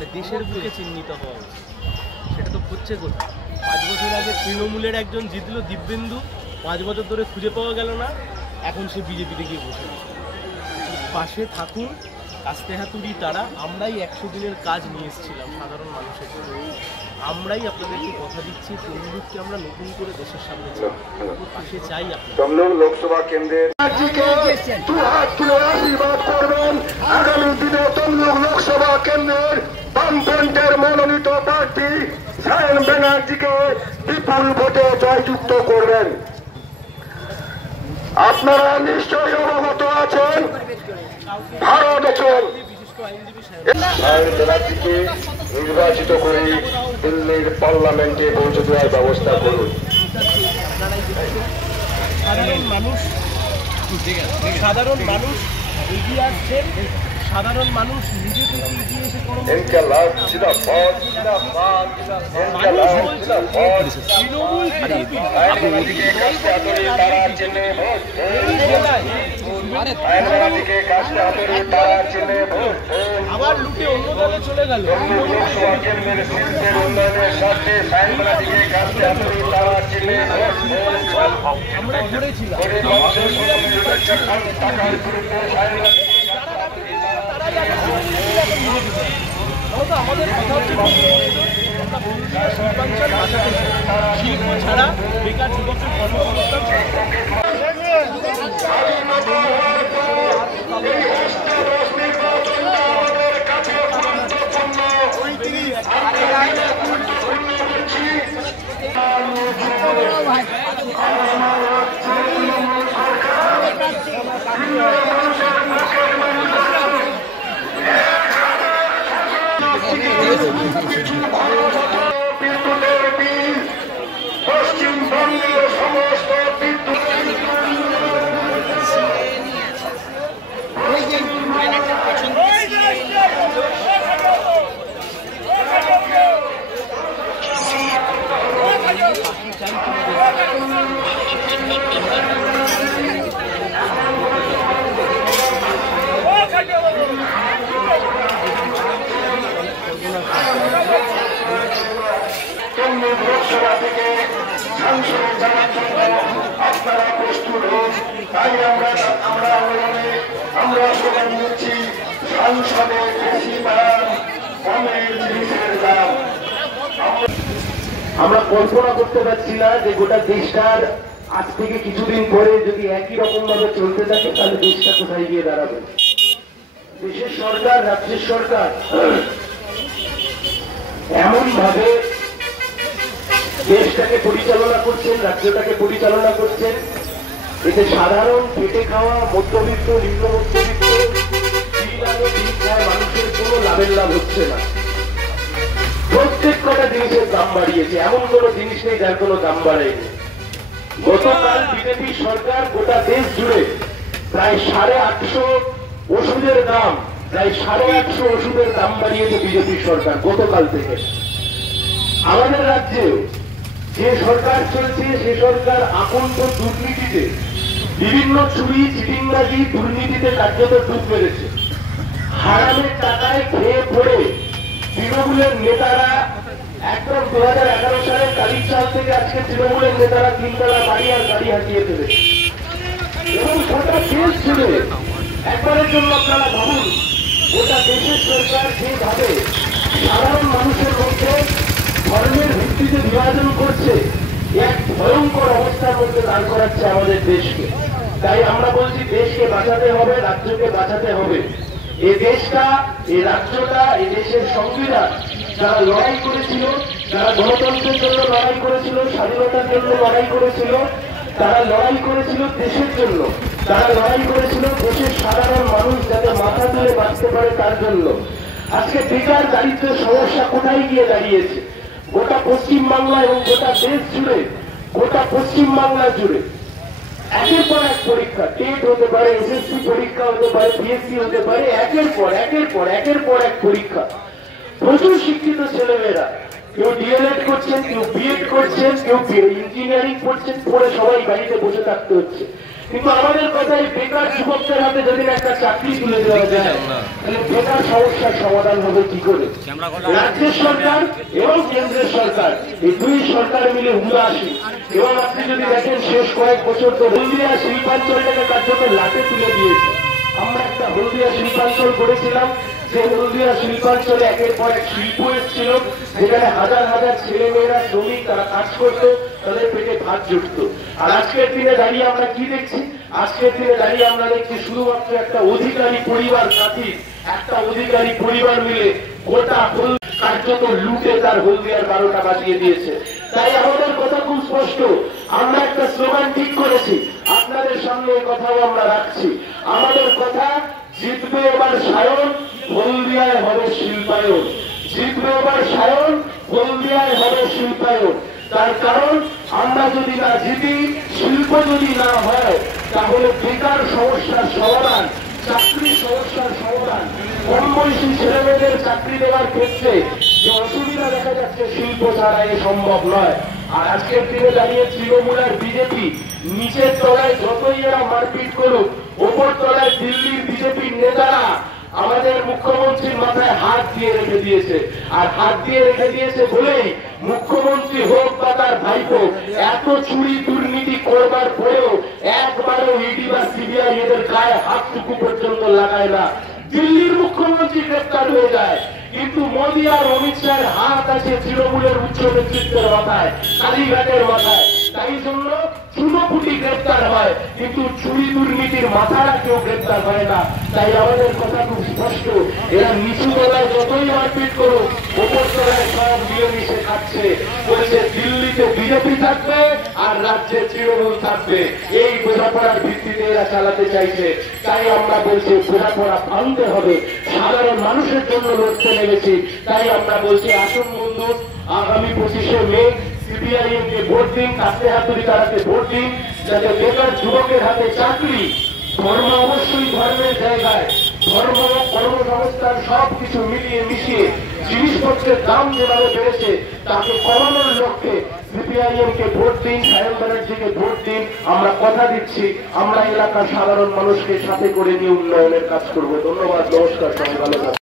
মানে দেশের বুকে চিহ্নিত হওয়া উচিত। সেটা তো হচ্ছে কোথায়? 5 বছর আগে তৃণমূলের একজন জিতল দিব্যেন্দু, 5 বছর ধরে খুঁজে পাওয়া গেল না, এখন সে বিজেপিতে গিয়ে বসে আছে। পাশে থাকুন, কাস্তে হাতুড়ি তারা। আমরাই 100 দিনের কাজ নিয়ে এসেছিলাম সাধারণ মানুষের জন্য। আমরাই আপনাদেরকে কথা দিচ্ছি, তমলুককে আমরা নতুন করে দেশের সামনে পাশে চাই। তমলুক লোকসভা কেন্দ্রের আশীর্বাদ করবেন। আগামী দিনে তমলুক লোকসভা কেন্দ্রের বামফ্রন্টের মনোনীত প্রার্থী সায়ন ব্যানার্জিকে বিপুল ভোটে জয়যুক্ত করবেন। আপনারা নিশ্চয়ই অবগত আছেন, ভারত এখন সায়ন ব্যানার্জিকে নির্বাচিত করে দিল্লির পার্লামেন্টে পৌঁছে দেওয়ার ব্যবস্থা করুন। সাধারণ মানুষ এগিয়ে আসছেন, সাধারণ মানুষ নিজে থেকে এগিয়ে এসে আবার লুটে অন্য দলে চলে গেল। আমরা ঘুরেছিলাম, আমাদের কথা হচ্ছে শিল্প ছাড়া বেকার যুবকের কর্মসংস্থান। পশ্চিমবঙ্গের সমস্ত লোকসভা থেকে সাংসদ যাওয়ার জন্য আপনারা প্রস্তুত হন। তাই আমরা স্লোগান দিচ্ছি, সংসদে বেশি দাম, কমের জিনিসের দাম। আমরা কল্পনা করতে পারছি না যে গোটা দেশটার আজ থেকে কিছুদিন পরে যদি একই রকম ভাবে চলতে থাকে তাহলে দেশটা কোথায় গিয়ে দাঁড়াবে। দেশের সরকার, রাজ্যের সরকার এমন ভাবে দেশটাকে পরিচালনা করছেন, রাজ্যটাকে পরিচালনা করছেন, এতে সাধারণ খেটে খাওয়া মধ্যবিত্ত, নিম্ন মধ্যবিত্ত মানুষের কোনো লাভের লাভ হচ্ছে না। প্রত্যেক কটা জিনিসের দাম বাড়িয়েছে, এমন কোন জিনিস নেই যার কোনো দাম বাড়েনি। গতকাল বিজেপি সরকার গোটা দেশ জুড়ে প্রায় 850 ওষুধের দাম, প্রায় 150 ওষুধের দাম বাড়িয়েছে বিজেপি সরকার গতকাল থেকে। আমাদের রাজ্যে যে সরকার চলছে সে সরকার আকণ্ঠ দুর্নীতিতে, বিভিন্ন চুরি চিটিংবাজি দুর্নীতিতে কার্যত ডুব মেরেছে। হারামের টাকায় খেয়ে পড়ে তৃণমূলের নেতারা একদম 2011 সালের কালির চাল থেকে আজকে তৃণমূলের নেতারা 3 তলা বাড়ি আর গাড়ি হাঁটিয়ে ফেলেছে। এবং গোটা দেশ জুড়ে একবারের জন্য আপনারা ভাবুন, গোটা দেশের সরকার যেভাবে সাধারণ মানুষের মধ্যে ধর্মের ভিত্তিতে বিভাজন করছে, এক ভয়ঙ্কর অবস্থার মধ্যে দাঁড় করাচ্ছে আমাদের দেশকে। তাই আমরা বলছি, দেশকে বাঁচাতে হবে, রাজ্যকে বাঁচাতে হবে। এই দেশটা, এই রাজ্যটা, এই দেশের সংবিধান যারা লড়াই করেছিল, যারা গণতন্ত্রের জন্য লড়াই করেছিল, স্বাধীনতার জন্য লড়াই করেছিল, তারা লড়াই করেছিল দেশের জন্য, তারা লড়াই করেছিল দেশের সাধারণ মানুষ যাতে মাথা তুলে বাঁচতে পারে তার জন্য। আজকে বেকার দারিদ্রের সমস্যা কোথায় গিয়ে দাঁড়িয়েছে? গোটা পশ্চিমবাংলা এবং গোটা দেশ জুড়ে, গোটা পশ্চিমবাংলা জুড়ে একের পর এক পরীক্ষা, টেট হতে পারে, এসএসসি পরীক্ষা হতে পারে, পিএসসি হতে পারে, একের পর এক পরীক্ষা। প্রচুর শিক্ষিত ছেলেমেয়েরা, কেউ ডিএলএড করছেন, কেউ বিএড করছেন, কেউ ইঞ্জিনিয়ারিং করছেন, পড়ে সবাই বাড়িতে বসে থাকতে হচ্ছে। কিন্তু আমাদের কথাই বেকার যুবকদের হাতে যদি একটা চাকরি তুলে দেওয়া যায় তাহলে বেকার সমস্যার সমাধান হবে কি করে? রাজ্যের সরকার এবং কেন্দ্রের সরকার এই দুই সরকার মিলে উদাসীন। এবং আপনি যদি দেখেন শেষ কয়েক বছর তো হলদিয়া শিল্পাঞ্চলটাকে কার্যত লাটে তুলে দিয়েছে। আমরা একটা হলদিয়া শিল্পাঞ্চল করেছিলাম, যে হলদিয়া শিল্পাঞ্চলে একের পর এক শিল্প এসেছিল, যেখানে হাজার হাজার ছেলে মেয়েরা শ্রমিক তারা কাজ করতো, তাদের পেটে ভাত জুটত। আর আজকের দিনে দাঁড়িয়ে আমরা কি দেখছি? আজকের দিনে দাঁড়িয়ে আমরা দেখছি শুধুমাত্র একটা অধিকারী পরিবার সাথী, একটা অধিকারী পরিবার মিলে গোটা কার্যত লুটে তার হলদিয়ার 12টা বাজিয়ে দিয়েছে। তাই আমাদের কথা খুব স্পষ্ট, আমরা একটা স্লোগান ঠিক করেছি, আপনাদের সামনে এই কথাও আমরা রাখছি। আমাদের কথা, জিতবে এবার সায়ন, হলদিয়ায় হবে শিল্পায়ন। জিতবে এবার সায়ন, হলদিয়ায় হবে শিল্পায়ন। তার কারণ আমরা যদি না জিতি, শিল্প যদি না হয়, তাহলে বেকার সমস্যার সমাধান, চাকরি সমস্যার সমাধান, কম বয়সী ছেলেমেয়েদের চাকরি দেওয়ার ক্ষেত্রে যে অসুবিধা দেখা যাচ্ছে শিল্প ছাড়া এ সম্ভব নয়। আর আজকের দিনে দাঁড়িয়ে তৃণমূল আর বিজেপি নিচের তলায় যতই এরা মারপিট করুক, ওপর তলায় দিল্লির বিজেপির নেতারা আমাদের মুখ্যমন্ত্রীর মাথায় হাত দিয়ে রেখে দিয়েছে। আর হাত দিয়ে রেখে দিয়েছে বলেই মুখ্যমন্ত্রী হোক বা তার ভাইপো এত চুরি দুর্নীতি করবার পরেও একবারও ইডি বা সিবিআই এদের গায়ে হাতটুকু পর্যন্ত লাগায় না। দিল্লির মুখ্যমন্ত্রী গ্রেপ্তার হয়ে যায়, কিন্তু মোদী আর অমিত শাহের হাত আছে তৃণমূলের উচ্চ নেতৃত্বের মাথায়, কালীঘাটের মাথায়। তাই জন্য চুনোপুটি গ্রেপ্তার হয়, কিন্তু চুরি দুর্নীতির মাথারা কেউ গ্রেপ্তার হয় না। তাই আমাদের কথা খুব স্পষ্ট, এরা নিচু তলায় যতই মারপিট করুক, ওপর তলায় সব মিলেমিশে খাচ্ছে। বলছে দিল্লিতে বিজেপি থাকবে আর রাজ্যে তৃণমূল থাকবে, এই বোঝাপড়ার ভিত্তিতে এরা চালাতে চাইছে। তাই আমরা বলছি বোঝাপড়া ভাঙতে হবে, সাধারণ মানুষের জন্য লড়তে নেমেছি। তাই আমরা বলছি আসুন বন্ধু, আগামী 25শে মে সিপিআইএম কে ভোট দিন, কাছে হাতুড়ি তারাকে ভোট দিন, যাতে বেকার যুবকের হাতে চাকরি, ধর্ম অবশ্যই ধর্মের জায়গায়, ধর্ম কর্মসংস্থান সবকিছু মিলিয়ে মিশিয়ে জিনিসপত্রের দাম যেভাবে বেড়েছে তাকে কমানোর লক্ষ্যে সিপিআইএম কে ভোট দিন, সায়ন ব্যানার্জিকে ভোট দিন। আমরা কথা দিচ্ছি, আমরা এলাকার সাধারণ মানুষকে সাথে করে নিয়ে উন্নয়নের কাজ করবো। ধন্যবাদ, নমস্কার, সবাই ভালো থাকুন।